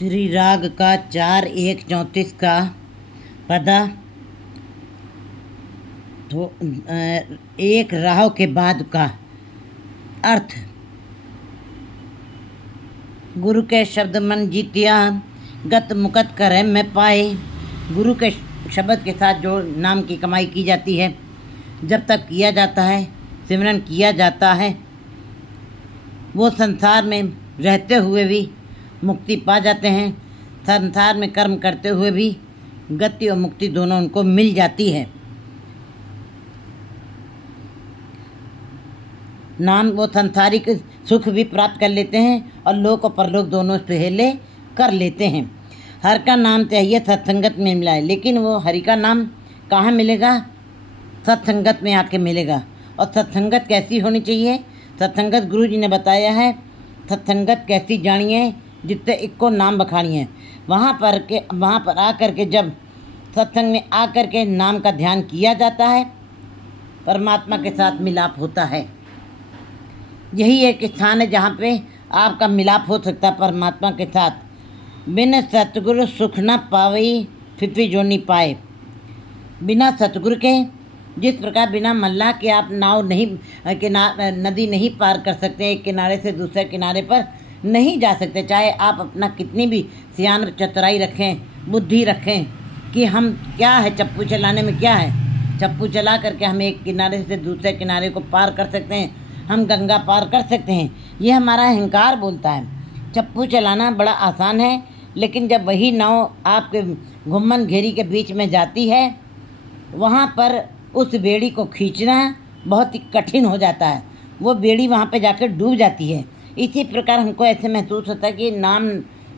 श्री राग का 4-1-34 का पदा एक राह के बाद का अर्थ। गुरु के शब्द मन जीतिया गत मुकत करे में पाए। गुरु के शब्द के साथ जो नाम की कमाई की जाती है, जब तक किया जाता है, सिमरन किया जाता है, वो संसार में रहते हुए भी मुक्ति पा जाते हैं। संसार में कर्म करते हुए भी गति और मुक्ति दोनों उनको मिल जाती है। नाम वो संसारिक सुख भी प्राप्त कर लेते हैं और लोक और परलोक दोनों सुहेले कर लेते हैं। हर का नाम चाहिए सत्संगत में मिला है, लेकिन वो हरि का नाम कहाँ मिलेगा? सत्संगत में आके मिलेगा। और सत्संगत कैसी होनी चाहिए? सत्संगत गुरु जी ने बताया है। सत्संगत कैसी जानिए? जितने इक्को नाम बखानिए। वहाँ पर आकर के जब सत्संग में आकर के नाम का ध्यान किया जाता है, परमात्मा के साथ मिलाप होता है। यही एक स्थान है जहाँ पे आपका मिलाप हो सकता है परमात्मा के साथ। बिन सतगुरु सुख न पावई फिर जो नहीं पाए। बिना सतगुरु के, जिस प्रकार बिना मल्लाह के आप नाव नहीं नदी नहीं पार कर सकते, एक किनारे से दूसरे किनारे पर नहीं जा सकते। चाहे आप अपना कितनी भी सियान चतुराई रखें, बुद्धि रखें कि हम क्या है, चप्पू चलाने में क्या है, चप्पू चला करके हम एक किनारे से दूसरे किनारे को पार कर सकते हैं, हम गंगा पार कर सकते हैं। ये हमारा अहंकार बोलता है। चप्पू चलाना बड़ा आसान है, लेकिन जब वही नाव आपके घुम्मन घेरी के बीच में जाती है, वहाँ पर उस बेड़ी को खींचना बहुत ही कठिन हो जाता है। वो बेड़ी वहाँ पे जाकर डूब जाती है। इसी प्रकार हमको ऐसे महसूस होता है कि नाम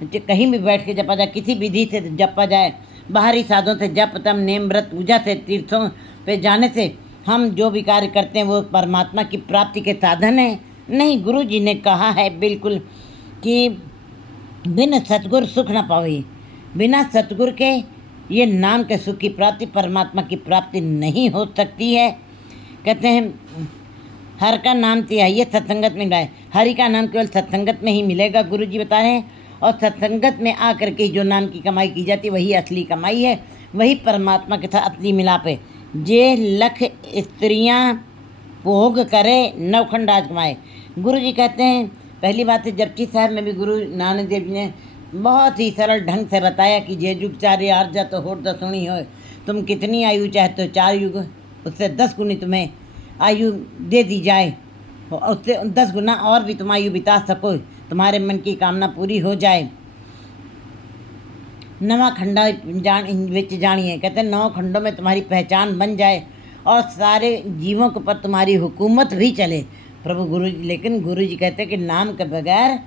कहीं भी बैठ के जपा जाए, किसी विधि से जपा जाए, बाहरी साधों से जप तप नेम व्रत पूजा से, तीर्थों पे जाने से हम जो भी कार्य करते हैं वो परमात्मा की प्राप्ति के साधन है। नहीं, गुरु जी ने कहा है बिल्कुल कि बिन सतगुरु सुख न पावे। बिना सतगुरु के ये नाम के सुख की प्राप्ति, परमात्मा की प्राप्ति नहीं हो सकती है। कहते हैं हर का नाम चाहिए सत्संगत में मिला। हरि का नाम केवल सत्संगत में ही मिलेगा, गुरु जी बता रहे हैं। और सत्संगत में आकर के जो नाम की कमाई की जाती है वही असली कमाई है, वही परमात्मा के साथ असली मिलाप है। जे लख स्त्रियां भोग करे नवखंड राज कमाए। गुरु जी कहते हैं, पहली बात है जपची साहब में भी गुरु नानक देव जी ने बहुत ही सरल ढंग से बताया कि जे युग चारे आर्जा तो होठ दसुणी हो। तुम कितनी आयु चाहते हो, 4 युग, उससे 10 गुनी तुम्हें आयु दे दी जाए, उससे 10 गुना और भी तुम आयु बिता सको, तुम्हारे मन की कामना पूरी हो जाए। नवा खंडा विच जानिए। कहते हैं 9 खंडों में तुम्हारी पहचान बन जाए और सारे जीवों के ऊपर तुम्हारी हुकूमत भी चले प्रभु गुरु जी। लेकिन गुरु जी कहते हैं कि नाम के बगैर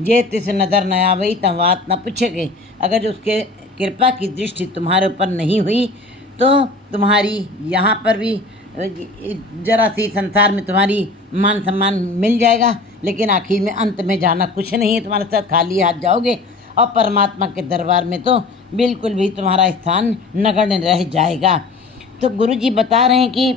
जे तिस नदर न आवई तम बात न पूछेगे। अगर उसके कृपा की दृष्टि तुम्हारे ऊपर नहीं हुई तो तुम्हारी यहाँ पर भी जरा सी संसार में तुम्हारी मान सम्मान मिल जाएगा, लेकिन आखिर में अंत में जाना कुछ नहीं है, तुम्हारे साथ खाली हाथ जाओगे और परमात्मा के दरबार में तो बिल्कुल भी तुम्हारा स्थान नगण्य रह जाएगा। तो गुरु जी बता रहे हैं कि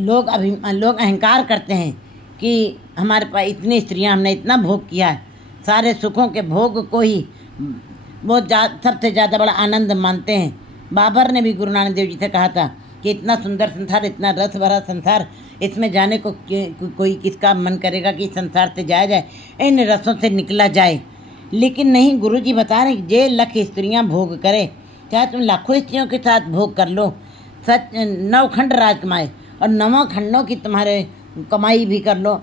लोग अहंकार करते हैं कि हमारे पास इतनी स्त्रियां, हमने इतना भोग किया है, सारे सुखों के भोग को ही वो सबसे ज़्यादा बड़ा आनंद मानते हैं। बाबर ने भी गुरु नानक देव जी से कहा था कि इतना सुंदर संसार, इतना रस भरा संसार, इसमें जाने को कोई किसका मन करेगा कि संसार से जाया जाए, इन रसों से निकला जाए। लेकिन नहीं, गुरु जी बता रहे जे लख स्त्रियां भोग करे, चाहे तुम लाखों स्त्रियों के साथ भोग कर लो, 9 खंड राज कमाए और 9 खंडों की तुम्हारे कमाई भी कर लो,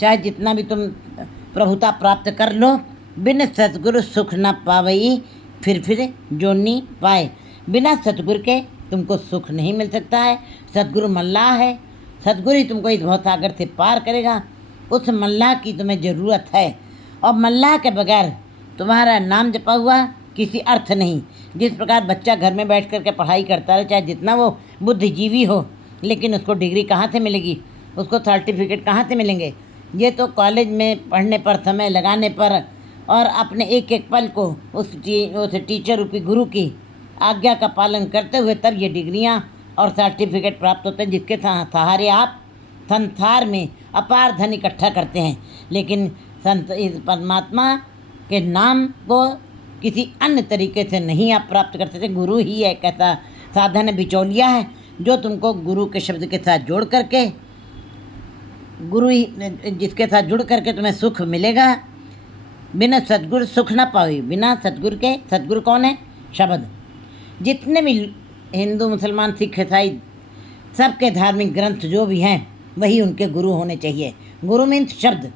चाहे जितना भी तुम प्रभुता प्राप्त कर लो, बिन सतगुरु सुख न पावई फिर जो नहीं पाए। बिना सतगुरु के तुमको सुख नहीं मिल सकता है। सतगुरु मल्लाह है, सतगुरु ही तुमको इस भवसागर से पार करेगा। उस मल्लाह की तुम्हें ज़रूरत है और मल्लाह के बगैर तुम्हारा नाम जपा हुआ किसी अर्थ नहीं। जिस प्रकार बच्चा घर में बैठ करके पढ़ाई करता रहे, चाहे जितना वो बुद्धिजीवी हो, लेकिन उसको डिग्री कहाँ से मिलेगी, उसको सर्टिफिकेट कहाँ से मिलेंगे? ये तो कॉलेज में पढ़ने पर, समय लगाने पर और अपने एक एक पल को उस टीचर रूपी गुरु की आज्ञा का पालन करते हुए तब ये डिग्रियां और सर्टिफिकेट प्राप्त होते हैं, जिसके सहारे आप संसार में अपार धन इकट्ठा करते हैं। लेकिन परमात्मा के नाम को किसी अन्य तरीके से नहीं आप प्राप्त कर सकते। गुरु ही एक ऐसा साधन है, बिचौलिया है, जो तुमको गुरु के शब्द के साथ जोड़ करके, गुरु ही जिसके साथ जुड़ करके तुम्हें सुख मिलेगा। बिना सद्गुरु सुख ना पाओगे। बिना सद्गुरु के, सद्गुरु कौन है? शब्द। जितने भी हिंदू, मुसलमान, सिख, ईसाई, सबके धार्मिक ग्रंथ जो भी हैं वही उनके गुरु होने चाहिए। गुरु मीन्स शब्द।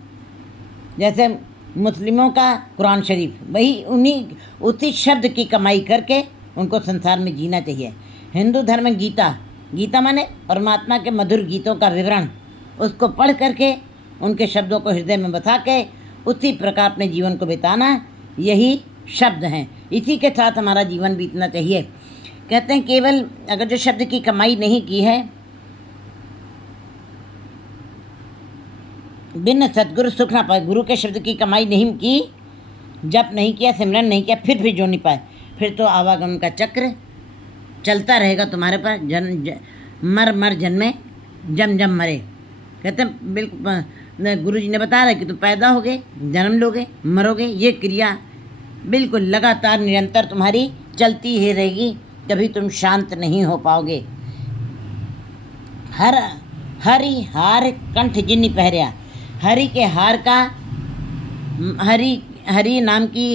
जैसे मुस्लिमों का कुरान शरीफ, वही उसी शब्द की कमाई करके उनको संसार में जीना चाहिए। हिंदू धर्म में गीता, गीता माने परमात्मा के मधुर गीतों का विवरण, उसको पढ़ करके उनके शब्दों को हृदय में बसा के उसी प्रकार अपने जीवन को बिताना, यही शब्द हैं। इसी के साथ हमारा जीवन बीतना चाहिए। कहते हैं केवल अगर जो शब्द की कमाई नहीं की है, बिन सद्गुरु सुख ना पाए। गुरु के शब्द की कमाई नहीं की, जप नहीं किया, सिमरन नहीं किया, फिर भी जो नहीं पाए, फिर तो आवागमन का चक्र चलता रहेगा तुम्हारे पर। मर मर जन्मे, जम जम मरे। कहते हैं बिल्कुल गुरु जी ने बता रहे कि तुम पैदा होगे, जन्म लोगे, मरोगे, ये क्रिया बिल्कुल लगातार निरंतर तुम्हारी चलती ही रहेगी, कभी तुम शांत नहीं हो पाओगे। हरि हार कंठ जिन्नी पहरिया। हरि के हार का, हरि नाम की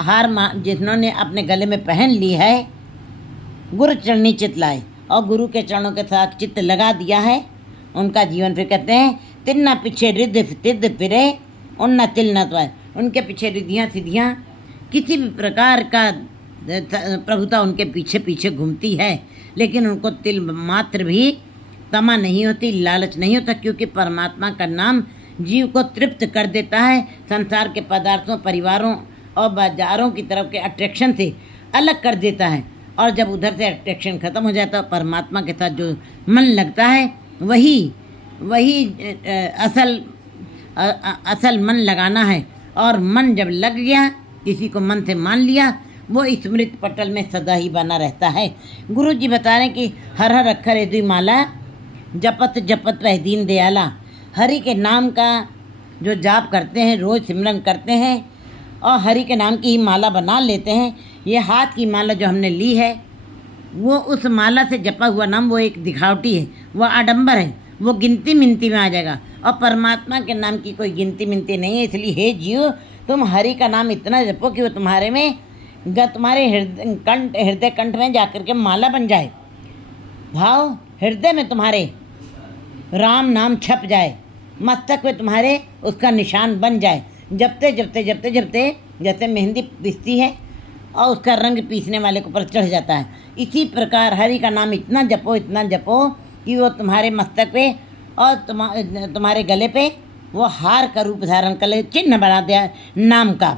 हार जिन्होंने अपने गले में पहन ली है, गुरु चरणी चित लाए, और गुरु के चरणों के साथ चित्त लगा दिया है, उनका जीवन फिर कहते हैं तिन्ना पीछे रिद्ध तिद्ध फिरे उन्ना तिल न त्वाय। उनके पीछे रिद्धियाँ सिद्धियाँ किसी भी प्रकार का प्रभुता उनके पीछे पीछे घूमती है, लेकिन उनको तिल मात्र भी तमा नहीं होती, लालच नहीं होता, क्योंकि परमात्मा का नाम जीव को तृप्त कर देता है। संसार के पदार्थों, परिवारों और बाजारों की तरफ के अट्रैक्शन से अलग कर देता है, और जब उधर से अट्रैक्शन ख़त्म हो जाता है, परमात्मा के साथ जो मन लगता है वही असल मन लगाना है। और मन जब लग गया, किसी को मन से मान लिया, वो स्मृति पटल में सदा ही बना रहता है। गुरु जी बता रहे हैं कि हर हर अक्षर यदि माला, जपत जपत वह दीन दयाला। हरि के नाम का जो जाप करते हैं, रोज़ सिमरन करते हैं और हरि के नाम की ही माला बना लेते हैं। ये हाथ की माला जो हमने ली है, वो उस माला से जपा हुआ नाम वो एक दिखावटी है, वो आडंबर है, वो गिनती मिनती में आ जाएगा। और परमात्मा के नाम की कोई गिनती मिनती नहीं है। इसलिए हे जीव, तुम हरि का नाम इतना जपो कि वो तुम्हारे में, तुम्हारे हृदय कंठ में जाकर के माला बन जाए। भाव हृदय में तुम्हारे राम नाम छप जाए, मस्तक में तुम्हारे उसका निशान बन जाए। जपते जपते जपते जपते जैसे मेहंदी पिसती है और उसका रंग पीसने वाले के ऊपर चढ़ जाता है, इसी प्रकार हरि का नाम इतना जपो कि वो तुम्हारे मस्तक पे और तुम्हारे गले पे वो हार का रूप धारण कर ले, चिन्ह बना दिया नाम का।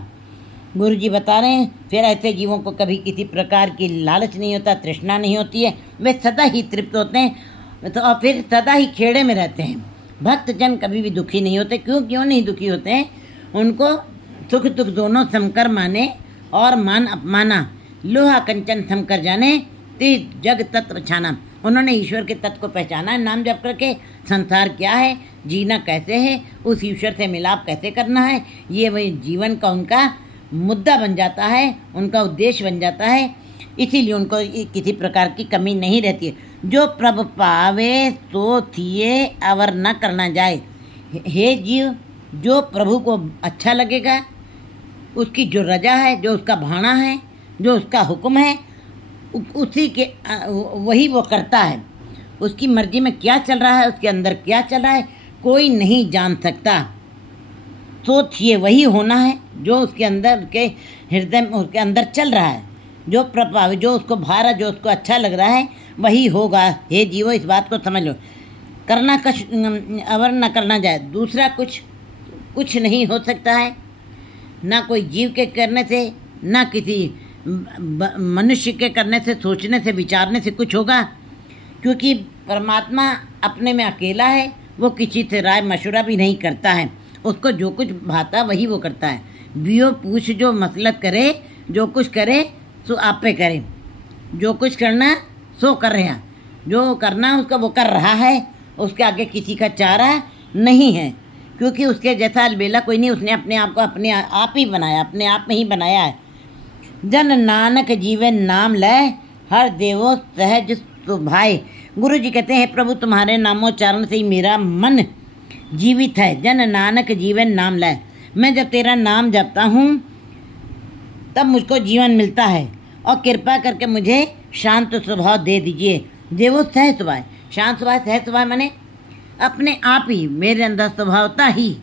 गुरु जी बता रहे हैं फिर ऐसे जीवों को कभी किसी प्रकार की लालच नहीं होता, तृष्णा नहीं होती है, वे सदा ही तृप्त होते हैं, तो और फिर सदा ही खेड़े में रहते हैं। भक्तजन कभी भी दुखी नहीं होते। क्यों नहीं दुखी होते हैं? उनको सुख दुख दोनों समकर माने, और मान अपमाना लोहा कंचन समकर जाने, ते जग तत्व छाना। उन्होंने ईश्वर के तत्व को पहचाना है, नाम जप करके संसार क्या है, जीना कैसे है, उस ईश्वर से मिलाप कैसे करना है, ये वही जीवन का उनका मुद्दा बन जाता है, उनका उद्देश्य बन जाता है। इसीलिए उनको किसी प्रकार की कमी नहीं रहती है। जो प्रभु पावे तो थिए अवर न करना जाए। हे जीव, जो प्रभु को अच्छा लगेगा, उसकी जो रजा है, जो उसका भाणा है, जो उसका हुक्म है, उसी के वही वो करता है। उसकी मर्जी में क्या चल रहा है, उसके अंदर क्या चल रहा है, कोई नहीं जान सकता। सोच ये वही होना है जो उसके अंदर, उसके हृदय में, उसके अंदर चल रहा है, जो प्रभाव, जो उसको भारा, जो उसको अच्छा लग रहा है, वही होगा। हे जीवो, इस बात को समझ लो। करना कुछ अवर न करना जाए, दूसरा कुछ नहीं हो सकता है, ना कोई जीव के करने से, ना किसी मनुष्य के करने से, सोचने से, विचारने से कुछ होगा। क्योंकि परमात्मा अपने में अकेला है, वो किसी से राय मशवरा भी नहीं करता है। उसको जो कुछ भाता वही वो करता है। बियो पूछ जो मसलत करे, जो कुछ करे सो आप पे करे, जो कुछ करना सो कर रहा, जो करना उसका वो कर रहा है, उसके आगे किसी का चारा नहीं है। क्योंकि उसके जैसा अलबेला कोई नहीं। उसने अपने आप को अपने आप ही बनाया, अपने आप में ही बनाया है। जन नानक जीवे नाम लय, हर देवो सहज सुभाए। गुरु जी कहते हैं प्रभु तुम्हारे नामोच्चारण से ही मेरा मन जीवित है। जन नानक जीवन नाम लय, मैं जब तेरा नाम जपता हूँ तब मुझको जीवन मिलता है। और कृपा करके मुझे शांत स्वभाव दे दीजिए। देवो सहज स्वभाव, शांत स्वभाव, सहज स्वभाव माने अपने आप ही मेरे अंदर स्वभावता ही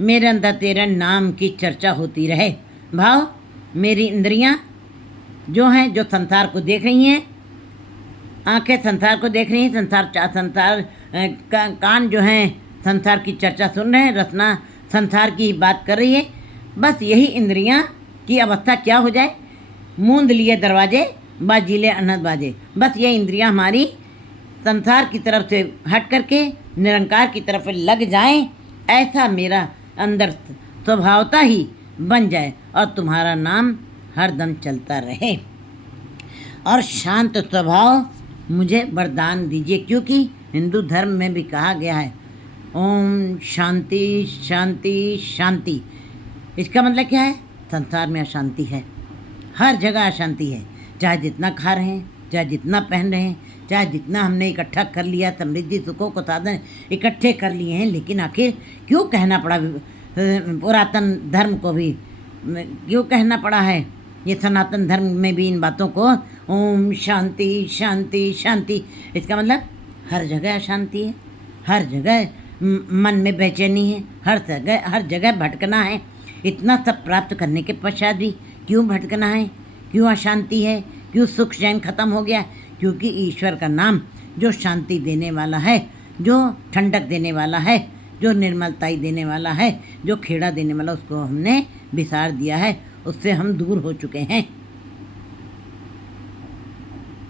मेरे अंदर तेरा नाम की चर्चा होती रहे। भाव मेरी इंद्रियां जो हैं, जो संसार को देख रही हैं, आंखें संसार को देख रही हैं, संसार कान जो हैं संसार की चर्चा सुन रहे हैं, रसना संसार की बात कर रही है। बस यही इंद्रियां की अवस्था क्या हो जाए, मूंद लिए दरवाजे बाजीले अनहद बाजे। बस ये इंद्रियां हमारी संसार की तरफ से हट करके निरंकार की तरफ लग जाएं, ऐसा मेरा अंदर स्वभावता ही बन जाए और तुम्हारा नाम हरदम चलता रहे। और शांत स्वभाव मुझे वरदान दीजिए, क्योंकि हिंदू धर्म में भी कहा गया है ओम शांति शांति शांति। इसका मतलब क्या है? संसार में अशांति है, हर जगह अशांति है। चाहे जितना खा रहे हैं, चाहे जितना पहन रहे हैं, चाहे जितना हमने इकट्ठा कर लिया, समृद्धि सुखों को साधन इकट्ठे कर लिए हैं, लेकिन आखिर क्यों कहना पड़ा पुरातन धर्म को भी, क्यों कहना पड़ा है ये सनातन धर्म में भी इन बातों को, ओम शांति शांति शांति। इसका मतलब हर जगह अशांति है, हर जगह मन में बेचैनी है, हर जगह भटकना है। इतना सब प्राप्त करने के पश्चात भी क्यों भटकना है, क्यों अशांति है, क्यों सुख चैन खत्म हो गया? क्योंकि ईश्वर का नाम जो शांति देने वाला है, जो ठंडक देने वाला है, जो निर्मलताई देने वाला है, जो खेड़ा देने वाला, उसको हमने बिसार दिया है, उससे हम दूर हो चुके हैं।